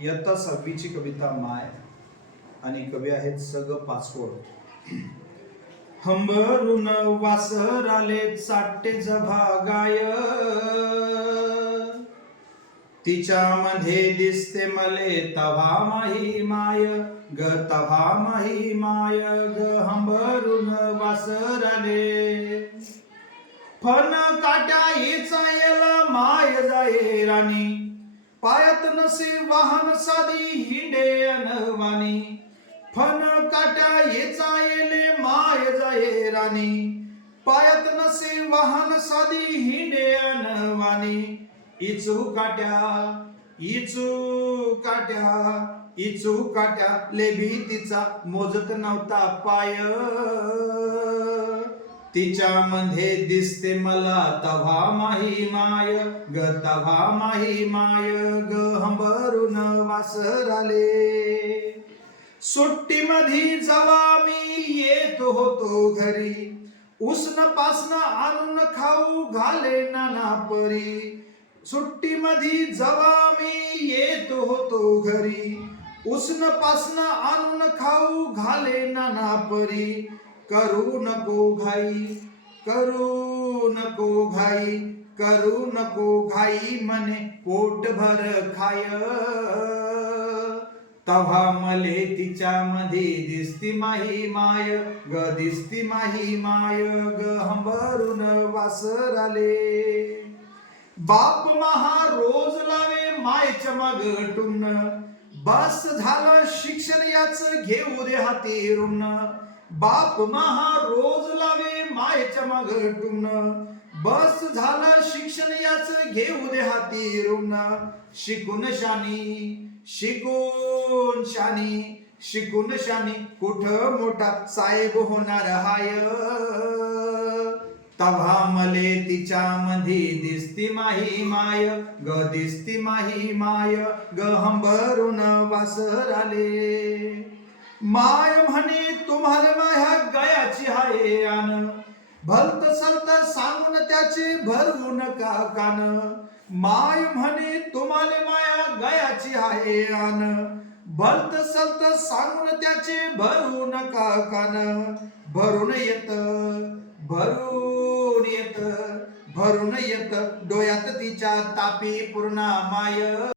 इयत्ता 6वीची कविता माय आणि कवी आहेत सग पाचोड. हंबरून वासराले चाटे जभागाय, तिच्यामध्ये दिसते मले तव्हा माही माय ग, तव्हा माही माय ग. हंबरून वासराले फन काट्या हिचायला माय जाये राणी, पायात नसे वाहन साधी हिंडे अनवानी. फन काट्या हिचायले माय जाये राणी, पायात नसे वाहन साधी हिंडे अनवानी. इचू काट्या इचू काट्या इचू काट्या ले भीतीचा मोजत नव्हता पाय, तिच्यामध्ये दिसते मला तव्हा माही माय ग, तव्हा माही माय ग. हंबरून वासराले सुट्टीमध्ये जवा मी येत होतो घरी, उसन पासन आणून खाऊ घाले नाना परी. सुट्टीमध्ये जवा मी येत होतो घरी, उसन पासन आणून खाऊ घाले नाना परी. करू नको घाई करू नको घाई करू नको घाई म्हणे पोटभर खाय, तव्हा मले तिच्यामध्ये दिसती माही माय ग, दिसती माही माय ग. हंबरून वासराले बाप महा रोज लावे मायच्या माग टुमन, बस झालं शिक्षण याच घेऊ दे हाती रुण. बाप महा रोज लावे मायच्या माग टुमन, बस झालं शिक्षण याच घेऊ दे हाती रुण. शिकून शानी शिकून शानी शिकून शानी कुठ मोठा साहेब होणार हाय, तव्हा मले तिच्यामध्ये दिसती माही माय ग, दिसती माही माय ग. हंबरून वासराले माय म्हणे तुम्हाला माया गयाची हाय आन, भलत सलत सांगून त्याचे भरू नका कान. माय म्हणे तुम्हाला माया गयाची हाय आन, भलत सलत सांगून त्याचे भरू नका कान. भरून येत भरून येत भरून येत डोळ्यात तिच्या तापी पूर्ण माय.